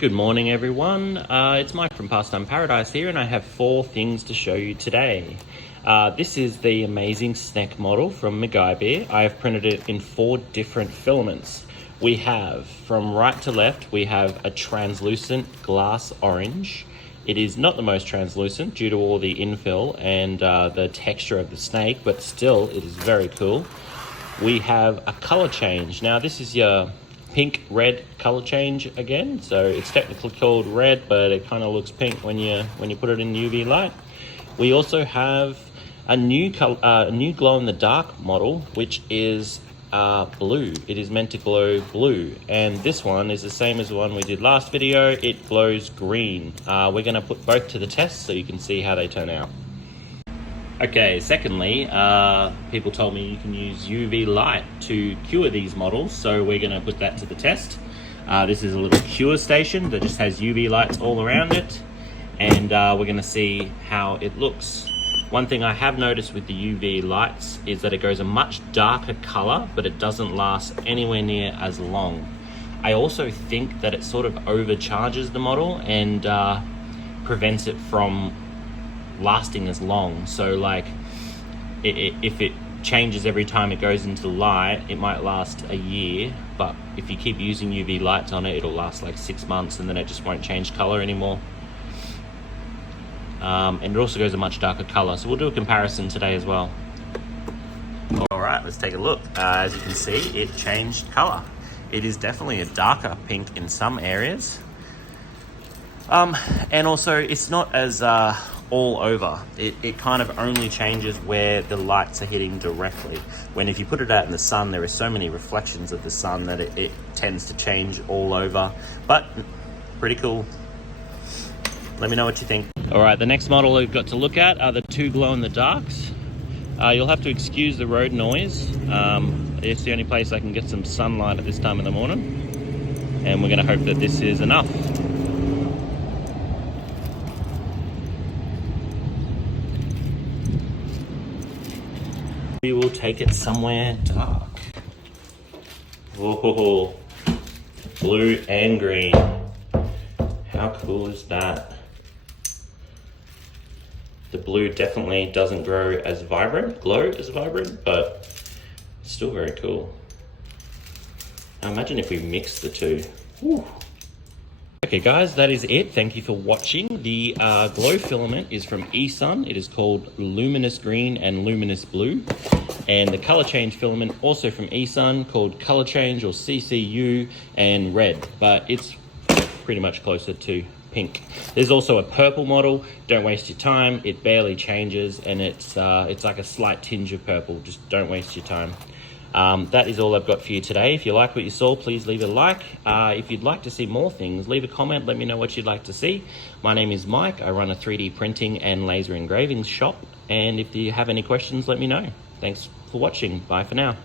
Good morning, everyone. It's Mike from Pastime Paradise here, and I have 4 things to show you today. This is the amazing Snek model from MacGyver. I have printed it in 4 different filaments. We have, from right to left, we have a translucent glass orange. It is not the most translucent due to all the infill and the texture of the snake, but still, it is very cool. We have a color change. Now, this is your pink red color change again, so it's technically called red, but it kind of looks pink when you put it in UV light. We also have a new glow in the dark model, which is blue. It is meant to glow blue, and this one is the same as the one we did last video. It glows green. We're going to put both to the test so you can see how they turn out. Okay, secondly, people told me you can use UV light to cure these models, so we're going to put that to the test. This is a little cure station that just has UV lights all around it, and we're going to see how it looks. One thing I have noticed with the UV lights is that it goes a much darker color, but it doesn't last anywhere near as long. I also think that it sort of overcharges the model and prevents it from lasting as long. So like if it changes every time it goes into the light, it might last a year, but if you keep using UV lights on it, it'll last like 6 months, and then it just won't change color anymore. And it also goes a much darker color, so we'll do a comparison today as well. All right, let's take a look. As you can see, it changed color. It is definitely a darker pink in some areas, and also it's not as all over. It kind of only changes where the lights are hitting directly. When if you put it out in the sun, there are so many reflections of the sun that it tends to change all over, but pretty cool. Let me know what you think. All right, the next model we've got to look at are the 2 glow-in-the-darks. You'll have to excuse the road noise. It's the only place I can get some sunlight at this time of the morning, and we're gonna hope that this is enough. We will take it somewhere dark. Whoa, blue and green. How cool is that? The blue definitely doesn't glow as vibrant, but it's still very cool. Now imagine if we mix the 2. Woo. Okay guys, that is it. Thank you for watching. The glow filament is from eSun. It is called Luminous Green and Luminous Blue. And the color change filament also from eSun called Color Change or CCU and Red, but it's pretty much closer to pink. There's also a purple model. Don't waste your time. It barely changes, and it's like a slight tinge of purple. Just don't waste your time. That is all I've got for you today. If you like what you saw, please leave a like. If you'd like to see more things, leave a comment. Let me know what you'd like to see. My name is Mike. I run a 3D printing and laser engraving shop. And if you have any questions, let me know. Thanks for watching. Bye for now.